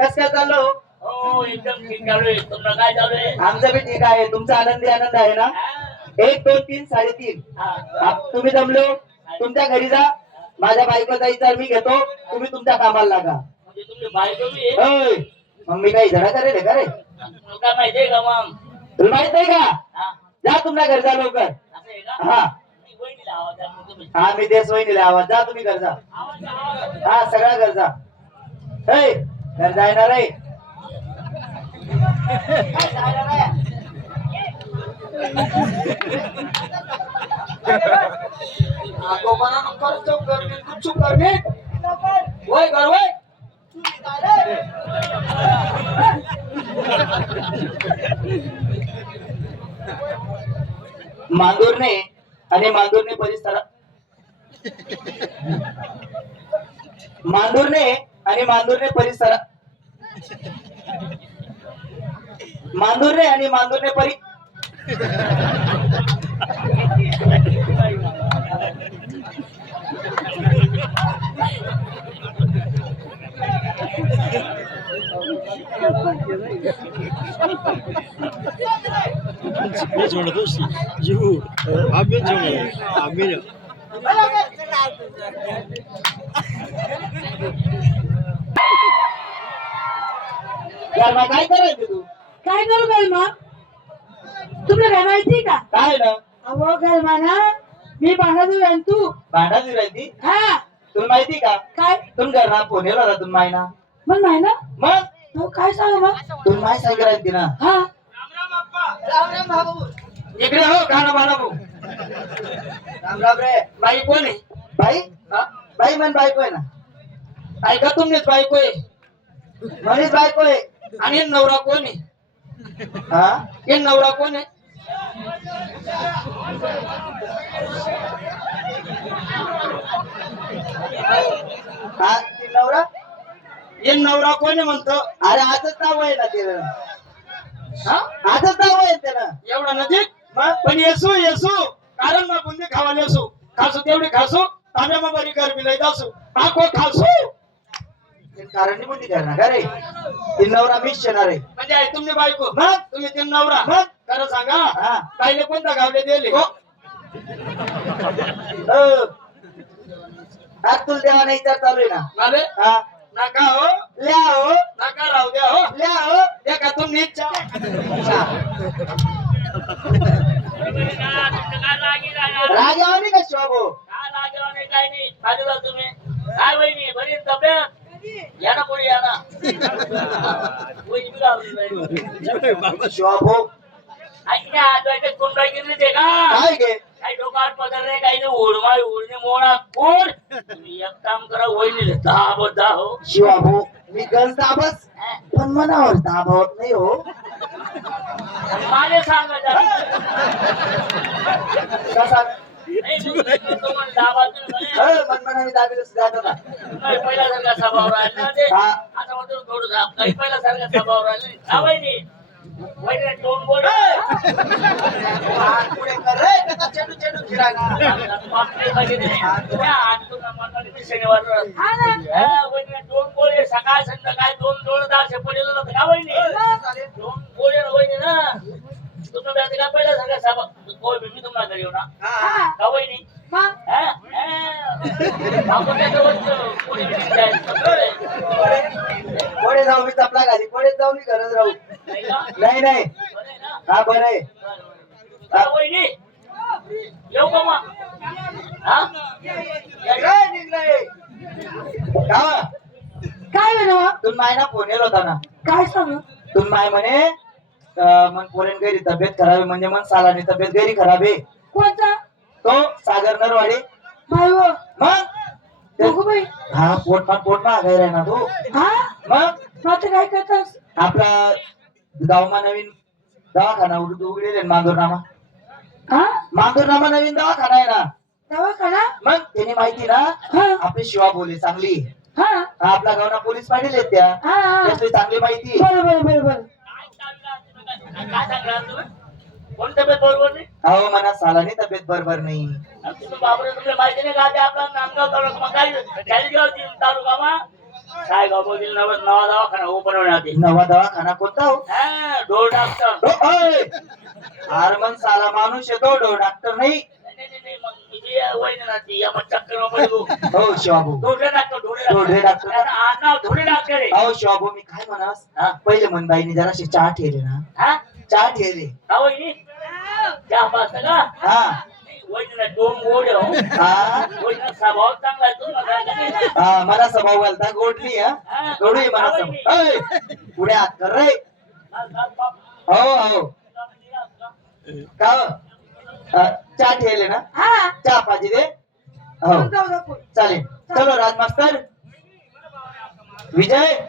कस काय चाललो हो? एकदम ठीक चालू आहे. तुमचं काय चालू आहे? आमचं बी ठीक आहे. तुमचा आनंदी आनंद आहे ना? एक दोन तीन साडेतीन. आप- तुम्ही जमलो? तुमच्या घरी जा. माझ्या बायकोचा विचार मी घेतो. तुम्ही तुमच्या कामाला लागा. म्हणजे तुमची बायको बी आहे? होय. मग मी काही धडा करेल का रे? तुला काय माहितीये का मग? तुला माहीत नाही का? हा. जा तुमच्या घरी जा लवकर. असं आहे का? हा. मी आवाज तुम्ही. हा मी देश वहिनीला आवाज. जा तुम्ही घर जा आवाज आवाज. हा सगळा घर जा घर जायणार रे आगोपणा नको चुप करणे तू चुप करणे वय घर वय मांदूरने आणि मांदूरने परिसरा मांदूरने आणि मांदूरने परिसरा मांदुरे आणि मांदुरे परी Biz onu da şey. मग काय करायचं तू? काय करू गलमा तुला काय माहिती का? काय ना अहो गलमा ना मी बहादूर आहे तू. भांडा राहती हा. तुला माहिती का? काय? तुम घरना फोन येला होता तुम्ही मायना? मग माय ना मग? हो काय सांग मग? तुम्ही माय सांगितलं राहती ना हा. इकडे हो गाणं बाणा भाऊ राम राम रे. बाई कोण आहे? बाई? हा? बाई म्हण बायको आहे ना. ऐका तुमनेच बायको आहे. म्हणीच बायको आहे. आणि नवरा कोण आहे? हा? हे नवरा कोण आहे? हा? नवरा? हे नवरा कोण आहे म्हणतो? अरे आजच नाव आहे ना त्याला हा? आजच नाव आहे त्याला एवढा नजीक? पण येसू येसू. कारण मग बुंदी खावाले येसू खासू तेवढी खासू. तांब्या मग बरी गरमी लई जासू. पाको खासू? कारण बुद्धी करणार का रे ती नवरा मिस येणार आहे. म्हणजे आहे तुम्ही बायको. मग? तुम्ही ते नवरा. मग? खरं सांगा हा. बाईले कोणता गावले दिले हो. आज तुला देवा नाही विचार चालू आहे ना? नाले हा. नका हो. ल्या हो. नका राहू द्या हो. ल्या हो. द्या का तुम्ही इच्छा. नाही का शिवाभाऊ काय नाही. तुम्ही. काय वहिनी बरी तब्येत? या कोणी या ना घे काही पदर काही ओढमाय ओढणे मोडा कोण? तुम्ही एक काम करा वहिनी दहा बद दहा हो शिवाभाऊ मी गंज दाबस पण मनावर दाबावत नाही हो. माले सांगा. कसा? पहिल्यासारखा स्वभाव राहिला. आता म्हणतो थोडं दाब. काही पहिल्यासारखा स्वभाव राहिला दोन बोल पुढे कर रे, कसा चेंडू चेंडू फिरायला शनिवार हा दोन गोळे सकाळ संध्याकाळ दोन जोरदार पडेल होतं का वहिनी दोन गोळे ना वहिनी ना तुम्ही म्हणते का पहिला सगळं साबा गोळ मी तुम्हाला घरी येऊ ना हा का वहिनी मग हा? हा. आपण त्याच्यावर कोणी जाऊ मी चपला घाली कोडे जाऊ मी घरच राहू. नाही? नाही? हा बरं आहे? हा? काय निघलंय. का? काय म्हणावा तुम मायना फोन येलो होता ना. काय सांग? तुम माय म्हणे मन पोरेन गैरी तब्येत खराब आहे म्हणजे मन सालानी तब्येत गैरी खराब आहे. कोणता? तो सागर नरवाडे. मग? बघू बाई. हा पोट पोट मागाय राही ना तू हा? मग? मग आता काय करतास? आपला गावमा नवीन दवाखाना उघड उघडेल मांदूरनामा हा? मांदूरनामा नवीन दवाखाना आहे ना. दवाखाना? मग त्याने माहिती ना हा. आपली शिवा बोली चांगली. हा. हा, आपला गावना पोलीस पाटील आहेत त्या. हा हा. चांगली माहिती. बरं बरं बरं बरं. काय सांगणार कोण तब्येत बरोबर नाही? अहो मना सालानी तब्येत बरोबर नाही. आणि तुम्ही माहिती नाही का? ते आपला नांदगाव तालुका मग काय चाळीसगाव तालुका नवा नवा दवाखाना ओपन होणार ते नवा दवाखाना कोणता हो? हा, डॉक्टर मग साला माणूस येतो डो डॉक्टर नाही. नाही, नाही, नाही, मग मी जे वहिनी ना ती, या मग चक्करमध्ये बघ. हो Shivabu Dhole doctor Dhole Dhole doctor doctor. आता आडनाव ढोले डॉक्टर आहे. अहो शिवाबू मी काय म्हणास हा? पहिले मनबाईने जराशी चहा ठेवले ना. हा? चहा ठेवले. का वहिनी? हा. हो. हा. हा मला स्वभाव घालता गोडली हा. हा, गोडी आहे मला. स्वभाव! पुढे हात कर रे. हो हो. का हो? अ, चहा ठेवले ना? हा. चहा पाहिजे दे हो. जाऊ. चालेल. चलो राजमास्तर. विजय?